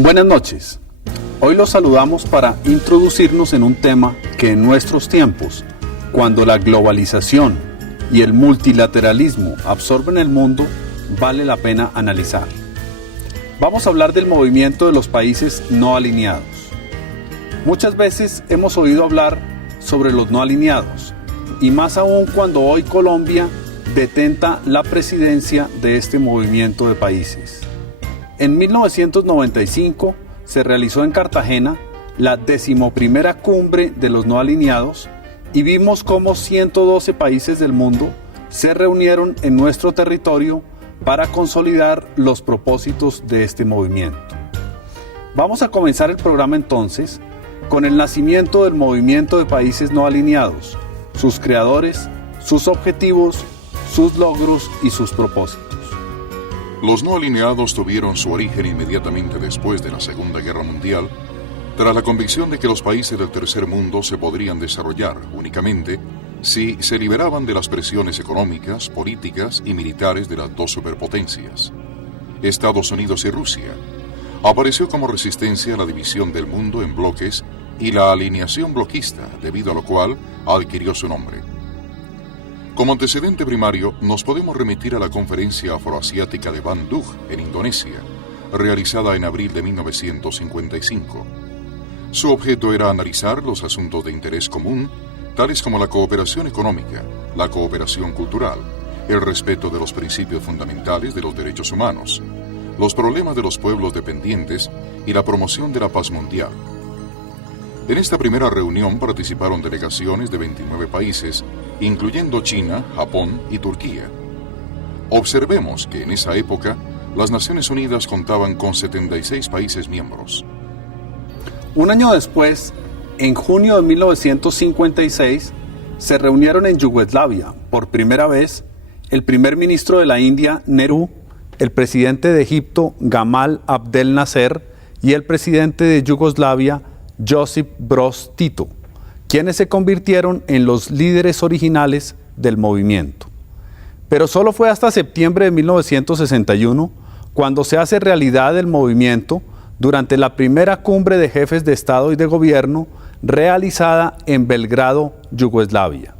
Buenas noches. Hoy los saludamos para introducirnos en un tema que en nuestros tiempos, cuando la globalización y el multilateralismo absorben el mundo, vale la pena analizar. Vamos a hablar del movimiento de los países no alineados. Muchas veces hemos oído hablar sobre los no alineados, y más aún cuando hoy Colombia detenta la presidencia de este movimiento de países. En 1995 se realizó en Cartagena la 11ª cumbre de los no alineados y vimos cómo 112 países del mundo se reunieron en nuestro territorio para consolidar los propósitos de este movimiento. Vamos a comenzar el programa entonces con el nacimiento del movimiento de países no alineados, sus creadores, sus objetivos, sus logros y sus propósitos. Los no alineados tuvieron su origen inmediatamente después de la Segunda Guerra Mundial, tras la convicción de que los países del tercer mundo se podrían desarrollar únicamente si se liberaban de las presiones económicas, políticas y militares de las dos superpotencias, Estados Unidos y Rusia. Apareció como resistencia a la división del mundo en bloques y la alineación bloquista, debido a lo cual adquirió su nombre. Como antecedente primario, nos podemos remitir a la Conferencia Afroasiática de Bandung, en Indonesia, realizada en abril de 1955. Su objeto era analizar los asuntos de interés común, tales como la cooperación económica, la cooperación cultural, el respeto de los principios fundamentales de los derechos humanos, los problemas de los pueblos dependientes y la promoción de la paz mundial. En esta primera reunión participaron delegaciones de 29 países, incluyendo China, Japón y Turquía. Observemos que en esa época las Naciones Unidas contaban con 76 países miembros. Un año después, en junio de 1956, se reunieron en Yugoslavia, por primera vez, el primer ministro de la India, Nehru, el presidente de Egipto, Gamal Abdel Nasser, y el presidente de Yugoslavia, Josip Broz Tito, quienes se convirtieron en los líderes originales del movimiento. Pero solo fue hasta septiembre de 1961 cuando se hace realidad el movimiento durante la primera cumbre de jefes de Estado y de Gobierno realizada en Belgrado, Yugoslavia.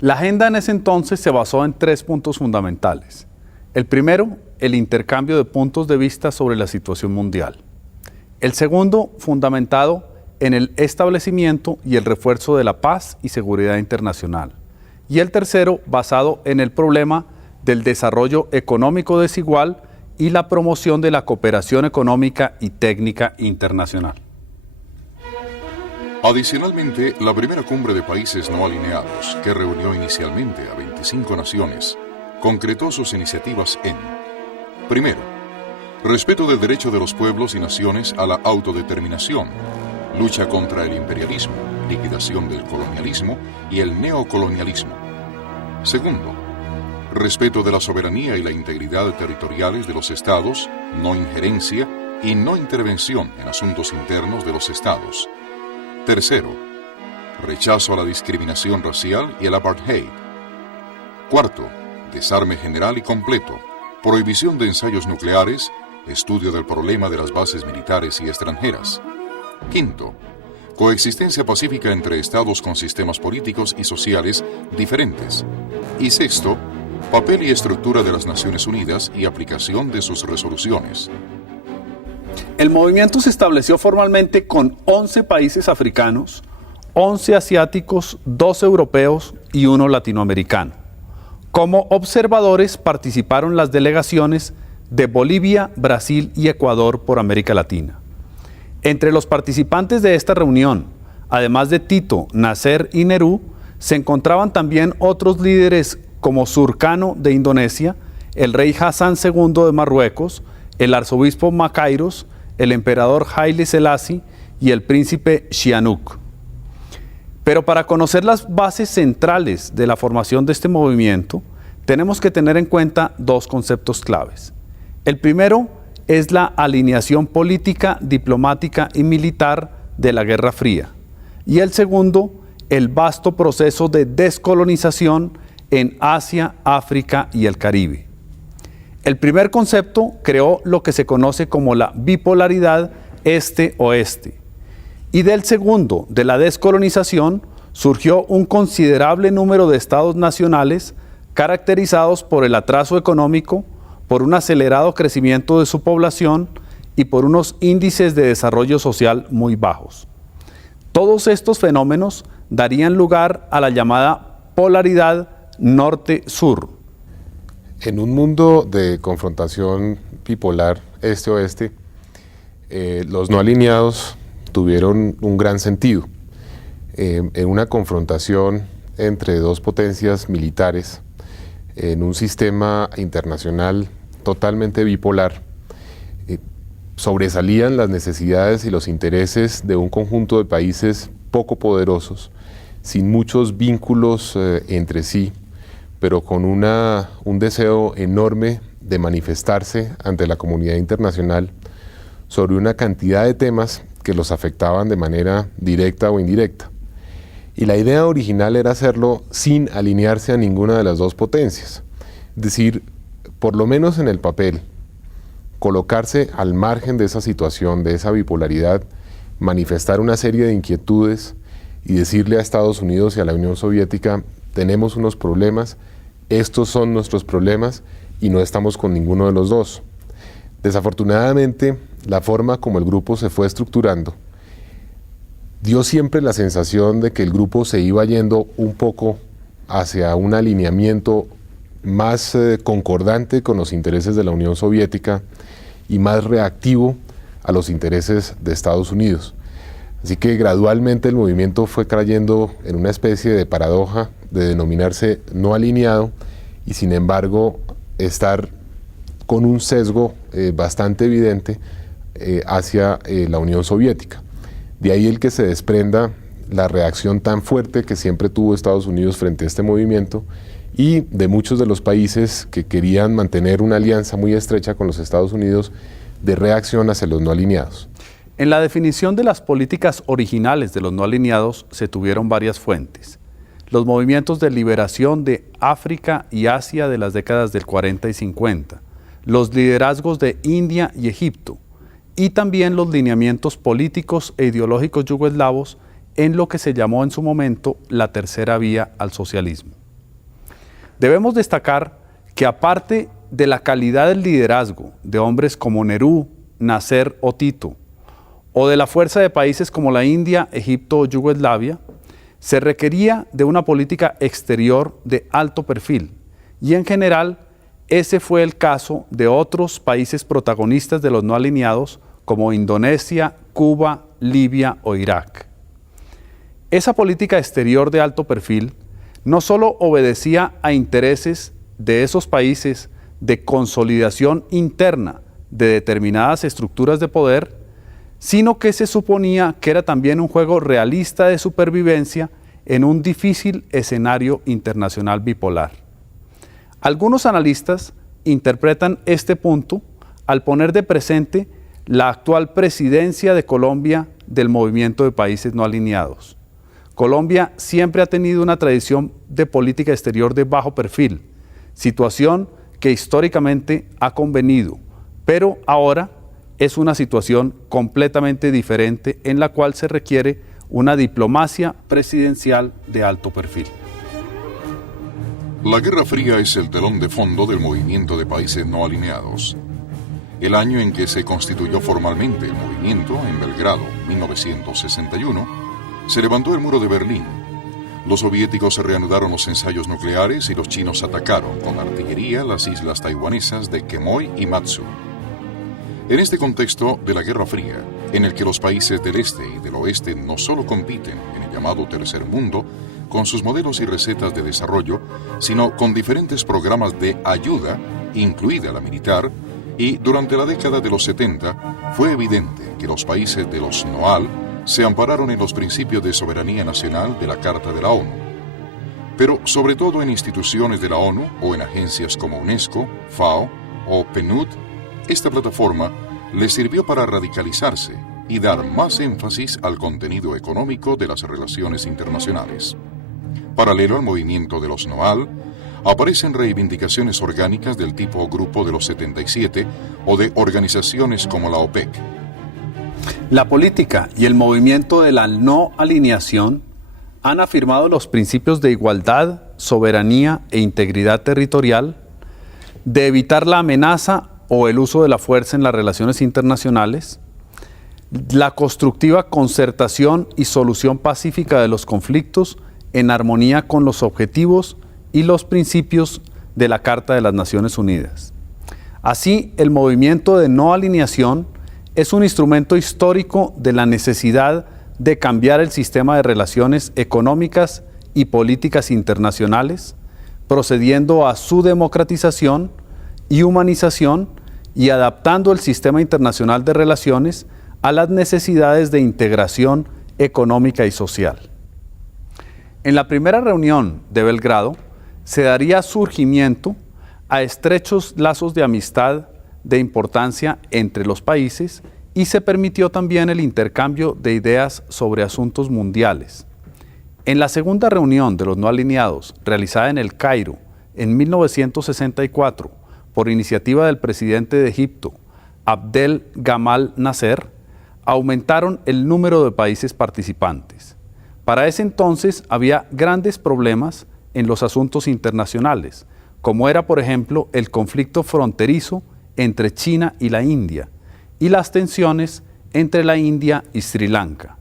La agenda en ese entonces se basó en 3 puntos fundamentales. El primero, el intercambio de puntos de vista sobre la situación mundial. El segundo, fundamentado en el establecimiento y el refuerzo de la paz y seguridad internacional. Y el tercero, basado en el problema del desarrollo económico desigual y la promoción de la cooperación económica y técnica internacional. Adicionalmente, la primera cumbre de países no alineados, que reunió inicialmente a 25 naciones, concretó sus iniciativas en: primero, respeto del derecho de los pueblos y naciones a la autodeterminación, lucha contra el imperialismo, liquidación del colonialismo y el neocolonialismo. Segundo, respeto de la soberanía y la integridad territoriales de los estados, no injerencia y no intervención en asuntos internos de los estados. Tercero, rechazo a la discriminación racial y el apartheid. Cuarto, desarme general y completo, prohibición de ensayos nucleares, estudio del problema de las bases militares y extranjeras. Quinto, coexistencia pacífica entre estados con sistemas políticos y sociales diferentes. Y sexto, papel y estructura de las Naciones Unidas y aplicación de sus resoluciones. El movimiento se estableció formalmente con 11 países africanos, 11 asiáticos, 2 europeos y 1 latinoamericano. Como observadores participaron las delegaciones de Bolivia, Brasil y Ecuador por América Latina. Entre los participantes de esta reunión, además de Tito, Nasser y Nehru, se encontraban también otros líderes como Surkano de Indonesia, el rey Hassan II de Marruecos, el arzobispo Makairos, el emperador Haile Selassie y el príncipe Sihanouk. Pero para conocer las bases centrales de la formación de este movimiento, tenemos que tener en cuenta 2 conceptos claves. El primero es la alineación política, diplomática y militar de la Guerra Fría. Y el segundo, el vasto proceso de descolonización en Asia, África y el Caribe. El primer concepto creó lo que se conoce como la bipolaridad este-oeste. Y del segundo, de la descolonización, surgió un considerable número de estados nacionales caracterizados por el atraso económico, por un acelerado crecimiento de su población y por unos índices de desarrollo social muy bajos. Todos estos fenómenos darían lugar a la llamada polaridad norte-sur. En un mundo de confrontación bipolar este-oeste, los no alineados tuvieron un gran sentido. En una confrontación entre dos potencias militares, en un sistema internacional totalmente bipolar, sobresalían las necesidades y los intereses de un conjunto de países poco poderosos, sin muchos vínculos entre sí, pero con un deseo enorme de manifestarse ante la comunidad internacional sobre una cantidad de temas que los afectaban de manera directa o indirecta. Y la idea original era hacerlo sin alinearse a ninguna de las dos potencias. Es decir, por lo menos en el papel, colocarse al margen de esa situación, de esa bipolaridad, manifestar una serie de inquietudes y decirle a Estados Unidos y a la Unión Soviética: tenemos unos problemas, estos son nuestros problemas y no estamos con ninguno de los dos. Desafortunadamente, la forma como el grupo se fue estructurando dio siempre la sensación de que el grupo se iba yendo un poco hacia un alineamiento más concordante con los intereses de la Unión Soviética y más reactivo a los intereses de Estados Unidos. Así que gradualmente el movimiento fue cayendo en una especie de paradoja de denominarse no alineado y sin embargo estar con un sesgo bastante evidente hacia la Unión Soviética. De ahí el que se desprenda la reacción tan fuerte que siempre tuvo Estados Unidos frente a este movimiento y de muchos de los países que querían mantener una alianza muy estrecha con los Estados Unidos de reacción hacia los no alineados. En la definición de las políticas originales de los no alineados se tuvieron varias fuentes. Los movimientos de liberación de África y Asia de las décadas del 40 y 50, los liderazgos de India y Egipto, y también los lineamientos políticos e ideológicos yugoslavos en lo que se llamó en su momento la tercera vía al socialismo. Debemos destacar que aparte de la calidad del liderazgo de hombres como Nehru, Nasser o Tito, o de la fuerza de países como la India, Egipto o Yugoslavia, se requería de una política exterior de alto perfil, y en general ese fue el caso de otros países protagonistas de los no alineados como Indonesia, Cuba, Libia o Irak. Esa política exterior de alto perfil no solo obedecía a intereses de esos países de consolidación interna de determinadas estructuras de poder, sino que se suponía que era también un juego realista de supervivencia en un difícil escenario internacional bipolar. Algunos analistas interpretan este punto al poner de presente la actual presidencia de Colombia del movimiento de países no alineados. Colombia siempre ha tenido una tradición de política exterior de bajo perfil, situación que históricamente ha convenido, pero ahora es una situación completamente diferente en la cual se requiere una diplomacia presidencial de alto perfil. La Guerra Fría es el telón de fondo del movimiento de países no alineados. El año en que se constituyó formalmente el movimiento, en Belgrado, 1961, se levantó el muro de Berlín. Los soviéticos reanudaron los ensayos nucleares y los chinos atacaron con artillería las islas taiwanesas de Quemoy y Matsu. En este contexto de la Guerra Fría, en el que los países del este y del oeste no solo compiten en el llamado tercer mundo con sus modelos y recetas de desarrollo, sino con diferentes programas de ayuda, incluida la militar, y durante la década de los 70 fue evidente que los países de los NOAL se ampararon en los principios de soberanía nacional de la Carta de la ONU. Pero sobre todo en instituciones de la ONU o en agencias como UNESCO, FAO o PNUD, esta plataforma les sirvió para radicalizarse y dar más énfasis al contenido económico de las relaciones internacionales. Paralelo al movimiento de los NOAL, aparecen reivindicaciones orgánicas del tipo Grupo de los 77 o de organizaciones como la OPEC. La política y el movimiento de la no alineación han afirmado los principios de igualdad, soberanía e integridad territorial, de evitar la amenaza o el uso de la fuerza en las relaciones internacionales, la constructiva concertación y solución pacífica de los conflictos en armonía con los objetivos y los principios de la Carta de las Naciones Unidas. Así, el movimiento de no alineación es un instrumento histórico de la necesidad de cambiar el sistema de relaciones económicas y políticas internacionales, procediendo a su democratización y humanización y adaptando el sistema internacional de relaciones a las necesidades de integración económica y social. En la primera reunión de Belgrado se daría surgimiento a estrechos lazos de amistad de importancia entre los países y se permitió también el intercambio de ideas sobre asuntos mundiales. En la segunda reunión de los no alineados, realizada en El Cairo en 1964 por iniciativa del presidente de Egipto, Abdel Gamal Nasser, aumentaron el número de países participantes. Para ese entonces había grandes problemas en los asuntos internacionales, como era, por ejemplo, el conflicto fronterizo entre China y la India y las tensiones entre la India y Sri Lanka.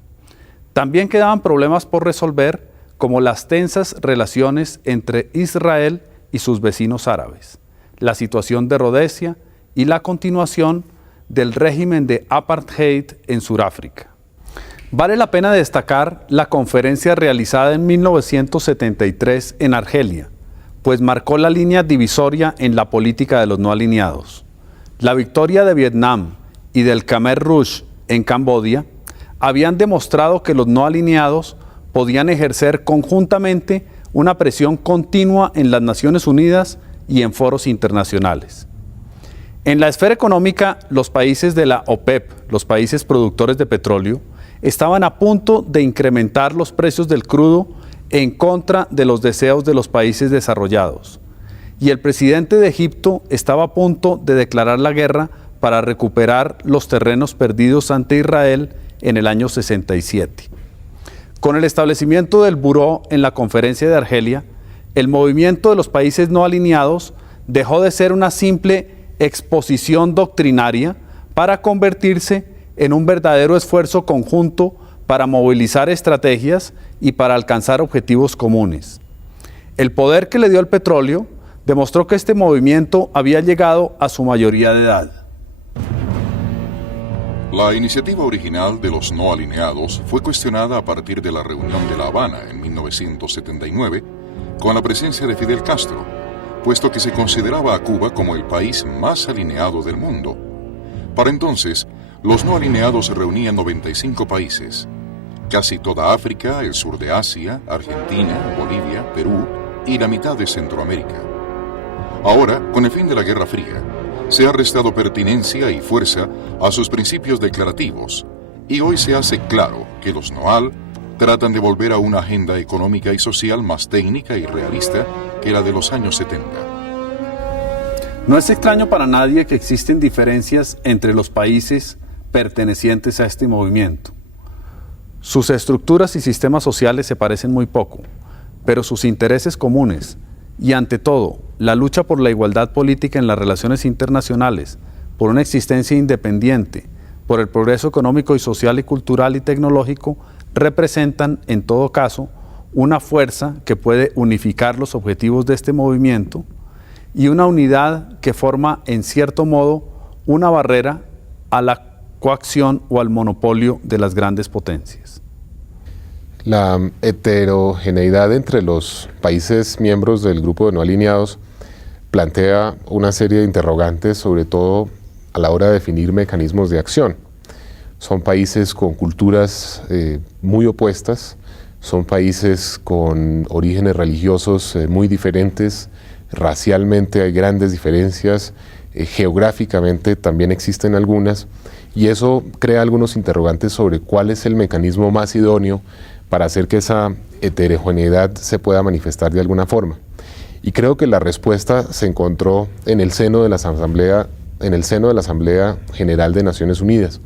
También quedaban problemas por resolver, como las tensas relaciones entre Israel y sus vecinos árabes, la situación de Rodesia y la continuación del régimen de apartheid en Sudáfrica. Vale la pena destacar la conferencia realizada en 1973 en Argelia, pues marcó la línea divisoria en la política de los no alineados. La victoria de Vietnam y del Khmer Rouge en Camboya habían demostrado que los no alineados podían ejercer conjuntamente una presión continua en las Naciones Unidas y en foros internacionales. En la esfera económica, los países de la OPEP, los países productores de petróleo, estaban a punto de incrementar los precios del crudo en contra de los deseos de los países desarrollados. Y el presidente de Egipto estaba a punto de declarar la guerra para recuperar los terrenos perdidos ante Israel en el año 67. Con el establecimiento del Buró en la conferencia de Argelia, el movimiento de los países no alineados dejó de ser una simple exposición doctrinaria para convertirse en un verdadero esfuerzo conjunto para movilizar estrategias y para alcanzar objetivos comunes. El poder que le dio el petróleo demostró que este movimiento había llegado a su mayoría de edad. La iniciativa original de los no alineados fue cuestionada a partir de la reunión de La Habana en 1979 con la presencia de Fidel Castro, puesto que se consideraba a Cuba como el país más alineado del mundo. Para entonces, los no alineados reunían 95 países, casi toda África, el sur de Asia, Argentina, Bolivia, Perú y la mitad de Centroamérica. Ahora, con el fin de la Guerra Fría, se ha restado pertinencia y fuerza a sus principios declarativos, y hoy se hace claro que los NOAL tratan de volver a una agenda económica y social más técnica y realista que la de los años 70. No es extraño para nadie que existen diferencias entre los países pertenecientes a este movimiento. Sus estructuras y sistemas sociales se parecen muy poco, pero sus intereses comunes y, ante todo, la lucha por la igualdad política en las relaciones internacionales, por una existencia independiente, por el progreso económico y social y cultural y tecnológico, representan, en todo caso, una fuerza que puede unificar los objetivos de este movimiento y una unidad que forma, en cierto modo, una barrera a la coacción o al monopolio de las grandes potencias. La heterogeneidad entre los países miembros del grupo de no alineados plantea una serie de interrogantes, sobre todo a la hora de definir mecanismos de acción. Son países con culturas muy opuestas, son países con orígenes religiosos muy diferentes, racialmente hay grandes diferencias, geográficamente también existen algunas, y eso crea algunos interrogantes sobre cuál es el mecanismo más idóneo para hacer que esa heterogeneidad se pueda manifestar de alguna forma. Y creo que la respuesta se encontró en el seno de la Asamblea General de Naciones Unidas,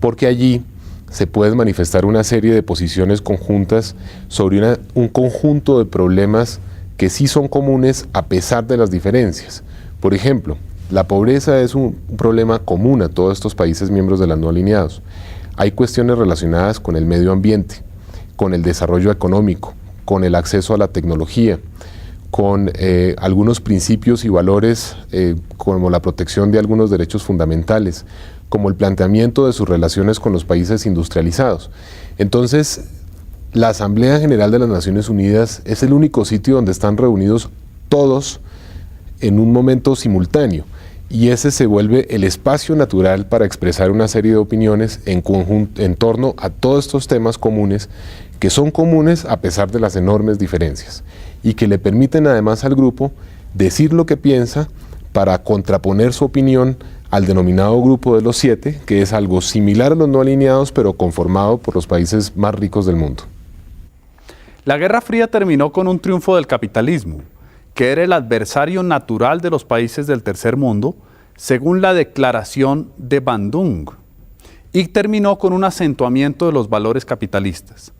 porque allí se puede manifestar una serie de posiciones conjuntas sobre un conjunto de problemas que sí son comunes a pesar de las diferencias. Por ejemplo, la pobreza es un problema común a todos estos países miembros de las no alineados. Hay cuestiones relacionadas con el medio ambiente, con el desarrollo económico, con el acceso a la tecnología, con algunos principios y valores como la protección de algunos derechos fundamentales, como el planteamiento de sus relaciones con los países industrializados. Entonces, la Asamblea General de las Naciones Unidas es el único sitio donde están reunidos todos en un momento simultáneo, y ese se vuelve el espacio natural para expresar una serie de opiniones en torno a todos estos temas comunes, que son comunes a pesar de las enormes diferencias, y que le permiten además al grupo decir lo que piensa para contraponer su opinión al denominado grupo de los 7, que es algo similar a los no alineados, pero conformado por los países más ricos del mundo. La Guerra Fría terminó con un triunfo del capitalismo, que era el adversario natural de los países del tercer mundo, según la Declaración de Bandung, y terminó con un acentuamiento de los valores capitalistas.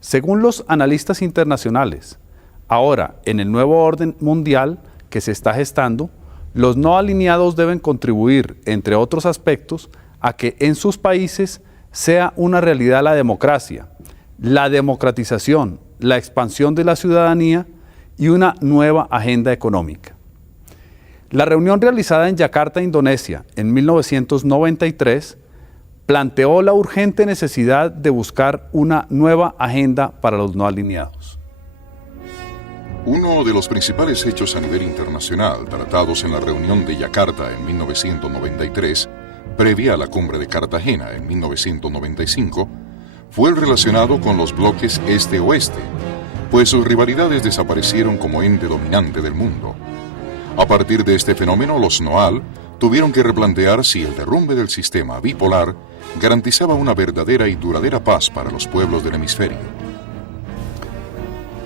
Según los analistas internacionales, ahora, en el nuevo orden mundial que se está gestando, los no alineados deben contribuir, entre otros aspectos, a que en sus países sea una realidad la democracia, la democratización, la expansión de la ciudadanía y una nueva agenda económica. La reunión realizada en Yakarta, Indonesia, en 1993, planteó la urgente necesidad de buscar una nueva agenda para los no alineados. Uno de los principales hechos a nivel internacional tratados en la reunión de Yakarta en 1993, previa a la cumbre de Cartagena en 1995, fue el relacionado con los bloques este-oeste, pues sus rivalidades desaparecieron como ente dominante del mundo. A partir de este fenómeno, los NOAL tuvieron que replantear si el derrumbe del sistema bipolar garantizaba una verdadera y duradera paz para los pueblos del hemisferio.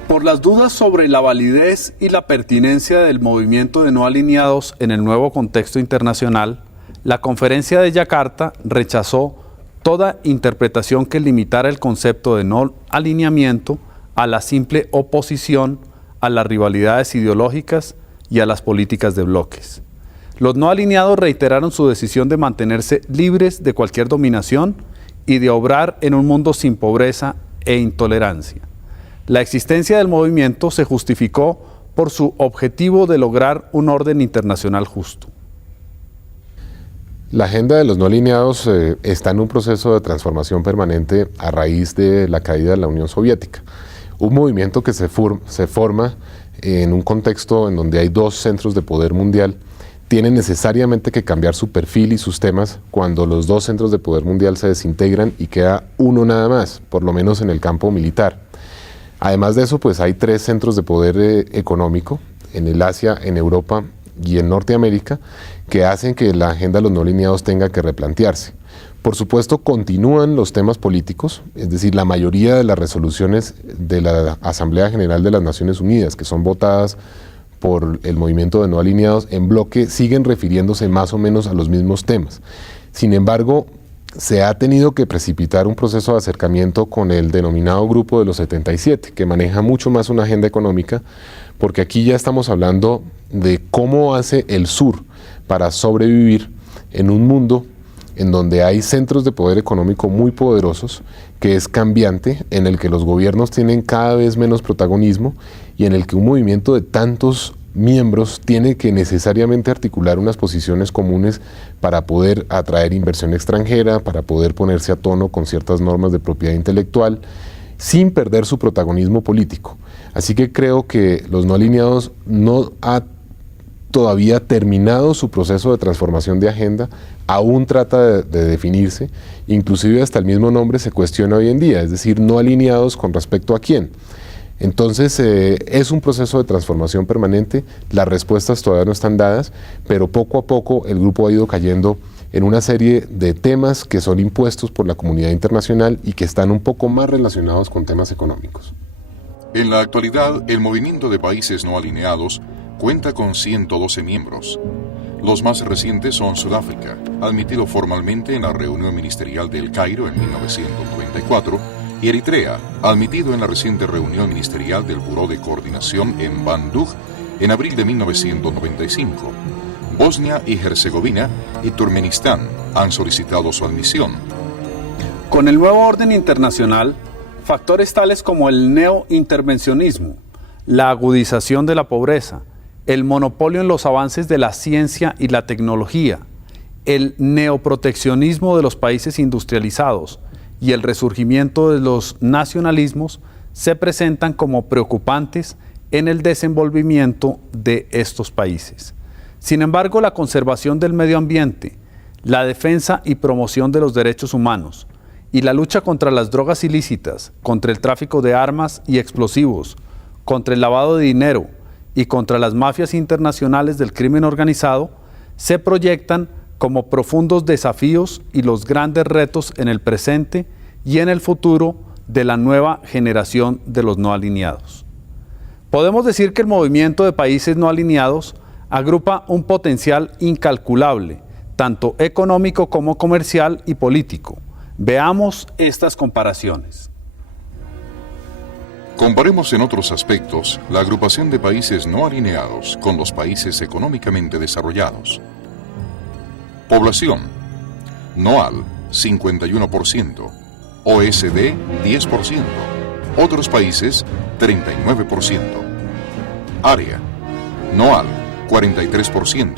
Por las dudas sobre la validez y la pertinencia del movimiento de no alineados en el nuevo contexto internacional, la Conferencia de Yakarta rechazó toda interpretación que limitara el concepto de no alineamiento a la simple oposición a las rivalidades ideológicas y a las políticas de bloques. Los no alineados reiteraron su decisión de mantenerse libres de cualquier dominación y de obrar en un mundo sin pobreza e intolerancia. La existencia del movimiento se justificó por su objetivo de lograr un orden internacional justo. La agenda de los no alineados está en un proceso de transformación permanente a raíz de la caída de la Unión Soviética. Un movimiento que se forma en un contexto en donde hay dos centros de poder mundial, tiene necesariamente que cambiar su perfil y sus temas cuando los dos centros de poder mundial se desintegran y queda uno nada más, por lo menos en el campo militar. Además de eso, pues hay tres centros de poder económico, en el Asia, en Europa y en Norteamérica, que hacen que la agenda de los no alineados tenga que replantearse. Por supuesto, continúan los temas políticos, es decir, la mayoría de las resoluciones de la Asamblea General de las Naciones Unidas, que son votadas por el movimiento de no alineados en bloque, siguen refiriéndose más o menos a los mismos temas. Sin embargo, se ha tenido que precipitar un proceso de acercamiento con el denominado Grupo de los 77, que maneja mucho más una agenda económica, porque aquí ya estamos hablando de cómo hace el sur para sobrevivir en un mundo en donde hay centros de poder económico muy poderosos, que es cambiante, en el que los gobiernos tienen cada vez menos protagonismo y en el que un movimiento de tantos miembros tiene que necesariamente articular unas posiciones comunes para poder atraer inversión extranjera, para poder ponerse a tono con ciertas normas de propiedad intelectual, sin perder su protagonismo político. Así que creo que los no alineados no ha todavía terminado su proceso de transformación de agenda, aún trata de definirse, inclusive hasta el mismo nombre se cuestiona hoy en día, es decir, no alineados con respecto a quién. Entonces es un proceso de transformación permanente, las respuestas todavía no están dadas, pero poco a poco el grupo ha ido cayendo en una serie de temas que son impuestos por la comunidad internacional y que están un poco más relacionados con temas económicos. En la actualidad, el Movimiento de Países No Alineados cuenta con 112 miembros. Los más recientes son Sudáfrica, admitido formalmente en la reunión ministerial de El Cairo en 1994, y Eritrea, admitido en la reciente reunión ministerial del Buró de Coordinación en Bandung en abril de 1995. Bosnia y Herzegovina y Turkmenistán han solicitado su admisión. Con el nuevo orden internacional, factores tales como el neointervencionismo, la agudización de la pobreza, el monopolio en los avances de la ciencia y la tecnología, el neoproteccionismo de los países industrializados y el resurgimiento de los nacionalismos se presentan como preocupantes en el desenvolvimiento de estos países. Sin embargo, la conservación del medio ambiente, la defensa y promoción de los derechos humanos y la lucha contra las drogas ilícitas, contra el tráfico de armas y explosivos, contra el lavado de dinero y contra las mafias internacionales del crimen organizado, se proyectan como profundos desafíos y los grandes retos en el presente y en el futuro de la nueva generación de los no alineados. Podemos decir que el movimiento de países no alineados agrupa un potencial incalculable, tanto económico como comercial y político. Veamos estas comparaciones. Comparemos en otros aspectos la agrupación de países no alineados con los países económicamente desarrollados. Población: NOAL 51%, OSD 10%, otros países 39%. Área: NOAL 43%,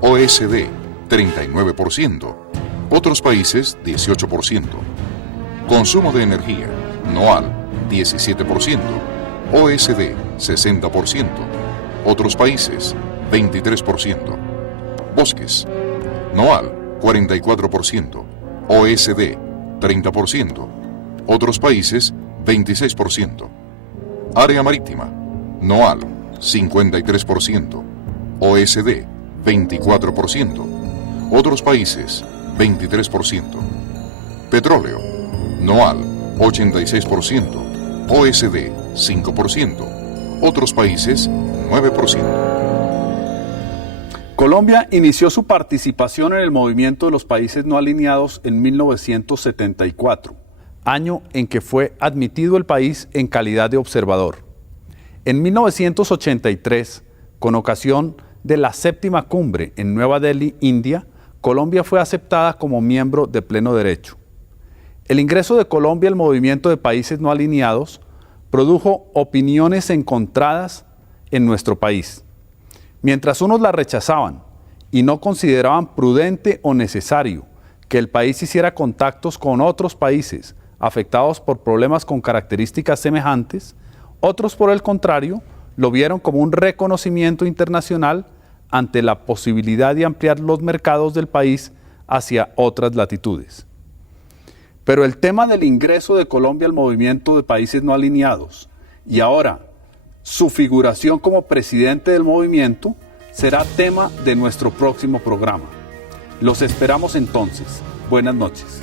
OSD 39%, otros países 18%. Consumo de energía: NOAL 17%, OSD 60%, otros países 23%. Bosques: NOAL 44%, OSD 30%, otros países 26%. Área marítima: NOAL 53%, OSD 24%, otros países 23%. Petróleo: NOAL 86%, OSD 5%, otros países 9%. Colombia inició su participación en el movimiento de los países no alineados en 1974, año en que fue admitido el país en calidad de observador. En 1983, con ocasión de la séptima cumbre en Nueva Delhi, India, Colombia fue aceptada como miembro de pleno derecho. El ingreso de Colombia al movimiento de países no alineados produjo opiniones encontradas en nuestro país. Mientras unos la rechazaban y no consideraban prudente o necesario que el país hiciera contactos con otros países afectados por problemas con características semejantes, otros, por el contrario, lo vieron como un reconocimiento internacional ante la posibilidad de ampliar los mercados del país hacia otras latitudes. Pero el tema del ingreso de Colombia al movimiento de países no alineados y ahora su figuración como presidente del movimiento será tema de nuestro próximo programa. Los esperamos entonces. Buenas noches.